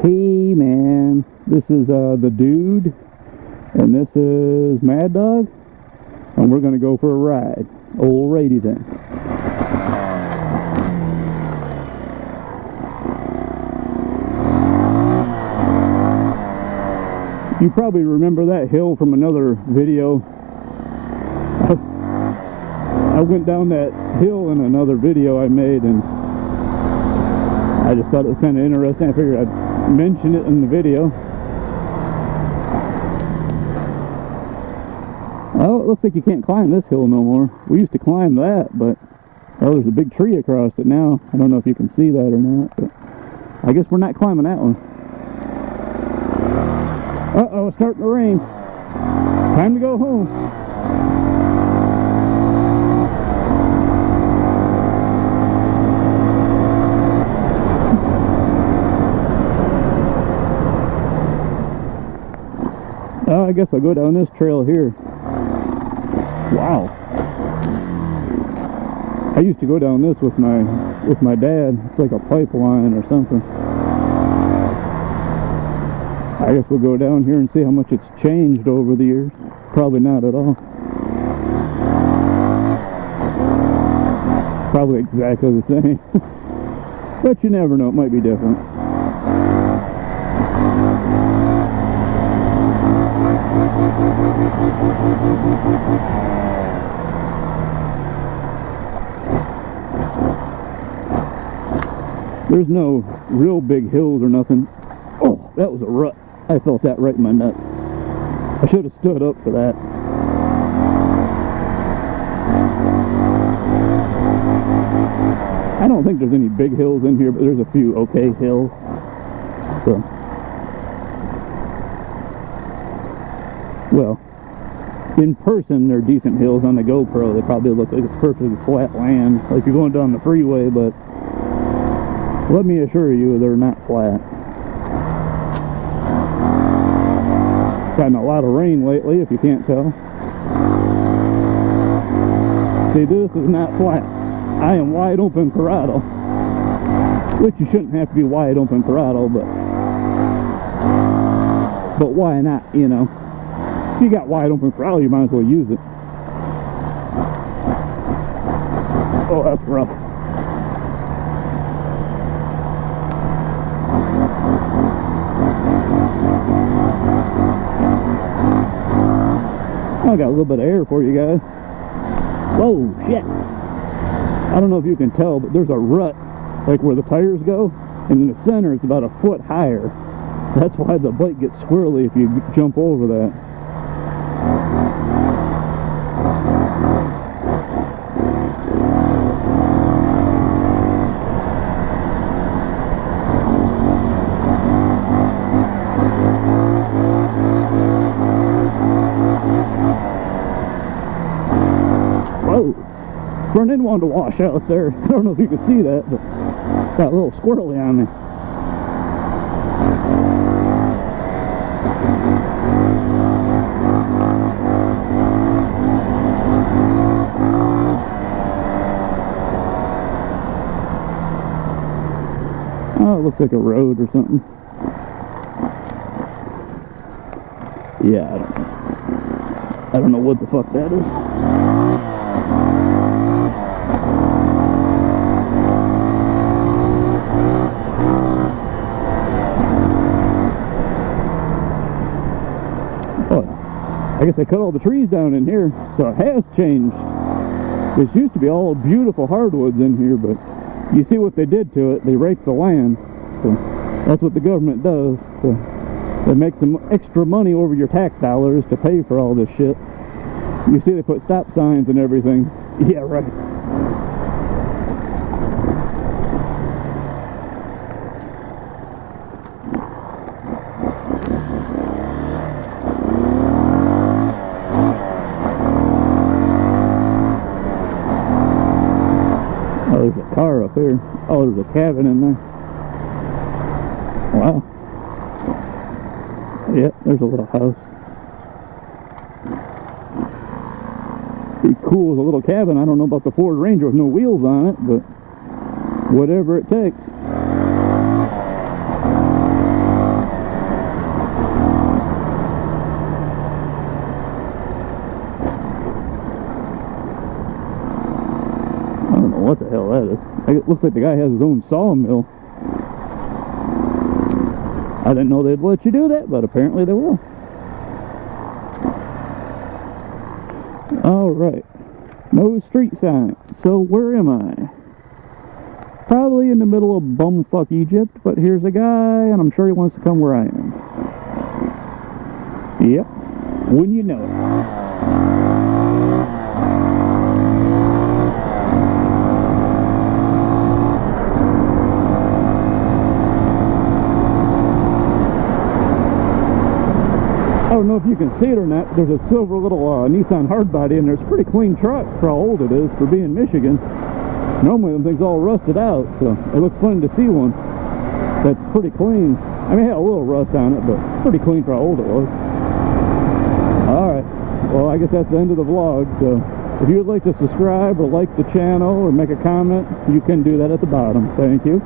Hey man, this is the Dude, and this is Mad Dog, and we're gonna go for a ride. Alrighty then. You probably remember that hill from another video. I went down that hill in another video I made, and I just thought it was kind of interesting. I figured I'd mention it in the video. Well, it looks like you can't climb this hill no more. We used to climb that, but well, there's a big tree across it now. I don't know if you can see that or not, but I guess we're not climbing that one. Uh-oh, it's starting to rain. Time to go home. I guess I'll go down this trail here. Wow. I used to go down this with my dad. It's like a pipeline or something. I guess we'll go down here and see how much it's changed over the years. Probably not at all. Probably exactly the same. But you never know, it might be different. There's no real big hills or nothing. Oh, that was a rut. I felt that right in my nuts. I should have stood up for that. I don't think there's any big hills in here, but there's a few okay hills. So, well, in person they're decent hills. On the GoPro they probably look like it's perfectly flat land, like you're going down the freeway, but let me assure you they're not flat. Gotten a lot of rain lately, if you can't tell. See, this is not flat. I am wide open throttle, which you shouldn't have to be wide open throttle, but why not, you know? If you got wide open throttle, you might as well use it. Oh, that's rough. I got a little bit of air for you guys. Whoa, shit. I don't know if you can tell, but there's a rut, like where the tires go, and in the center it's about a foot higher. That's why the bike gets swirly if you jump over that. Front end wanted to wash out there. I don't know if you can see that, but got a little squirrely on me. Oh, it looks like a road or something. Yeah, I don't know what the fuck that is. I guess they cut all the trees down in here, so it has changed. This used to be all beautiful hardwoods in here, but you see what they did to it. They raked the land. So that's what the government does. So they make some extra money over your tax dollars to pay for all this shit. You see they put stop signs and everything. Yeah, right. There's a car up here. Oh, there's a cabin in there. Wow. Yep, there's a little house. Be cool as a little cabin. I don't know about the Ford Ranger with no wheels on it, but whatever it takes. that is. It looks like the guy has his own sawmill. I didn't know they'd let you do that, but apparently they will. Alright. No street sign. So where am I? Probably in the middle of bumfuck Egypt, but here's a guy, and I'm sure he wants to come where I am. Yep. Wouldn't you know it? I don't know if you can see it or not. There's a silver little Nissan hardbody in there. It's a pretty clean truck for how old it is for being Michigan. Normally them things all rusted out, so it looks fun to see one that's pretty clean. I mean, it had a little rust on it, but pretty clean for how old it was. Alright, well, I guess that's the end of the vlog. So if you would like to subscribe or like the channel or make a comment, you can do that at the bottom. Thank you.